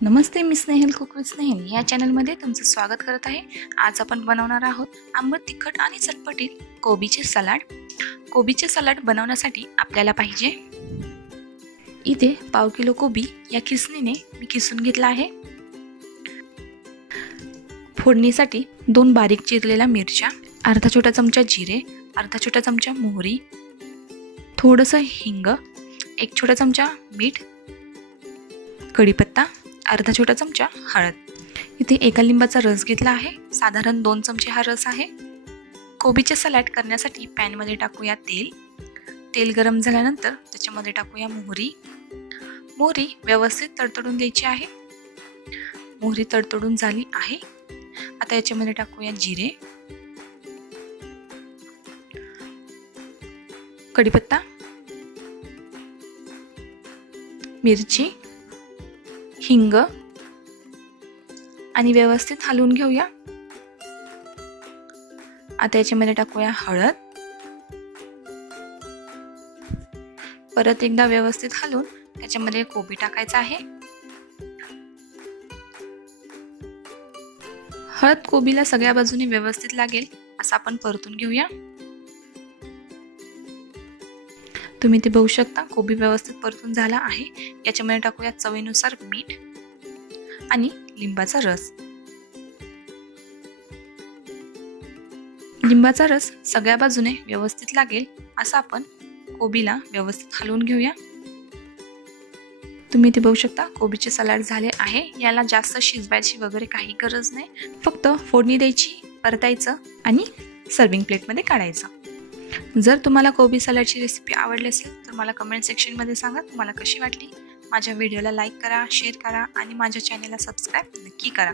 Namaste, me Snehal cook with Snehal या चॅनलमध्ये तुमचं स्वागत करत आहे। आज आपण बनवणार आहोत आंबट, तिखट आणि चटपटीत कोबीचे सलाड। कोबीचे सलाड बनवण्यासाठी आपल्याला पाहिजे इथे पाव किलो कोबी या किसणीने मी किसून घेतला आहे। फोडणीसाठी 2 बारीक चिरलेल्या मिरच्या, अर्धा छोटा चमचा जिरे, अर्धा छोटा चमचा मोहरी, थोडंसं हिंग, 1 छोटा चमचा मीठ, कढीपत्ता, अर्धा छोटा चमचा हळद। इथे एका लिंबाचा रस घेतला आहे, साधारण 2 चमचे हा रस आहे। कोबीचे सलाड करण्यासाठी पॅन मध्ये टाकूया तेल। तेल गरम झाल्यानंतर त्याच्यामध्ये टाकूया मोहरी। मोहरी व्यवस्थित तडतडून द्यायची आहे। मोहरी तडतडून झाली आहे, आता याच्यामध्ये टाकूया जिरे, कढीपत्ता, मिरची, हिंग आणि व्यवस्थित हलवून घेऊया। आता याच्यामध्ये टाकूया हळद, परत एकदा व्यवस्थित हलवून त्याच्यामध्ये कोबी टाकायचा आहे। हळद कोबीला सगळ्या बाजूने व्यवस्थित लागेल असं आपण परतून घेऊया। तुम्ही ते बघू शकता, कोबी व्यवस्थित परतून झाला आहे। याच्यामध्ये टाकूया चवीनुसार मीठ आणि लिंबाचा रस। लिंबाचा रस सगळ्या बाजूने व्यवस्थित लागेल असं आपण कोबीला व्यवस्थित हलवून घेऊया। तुम्ही ते बघू शकता, कोबीचे सलाड झाले आहे। याला जास्त शिजवायची वगैरे काही गरज नाही, फक्त फोडणी द्यायची, परतायचं आणि सर्विंग प्लेटमध्ये काढायचं। जर तुम्हाला कोबी सलाडची रेसिपी आवडली असेल तर मला कमेंट सेक्शनमध्ये सांगा तुम्हाला कशी वाटली। माझ्या व्हिडिओला लाईक करा, शेअर करा आणि माझ्या चॅनलला सबस्क्राईब नक्की करा।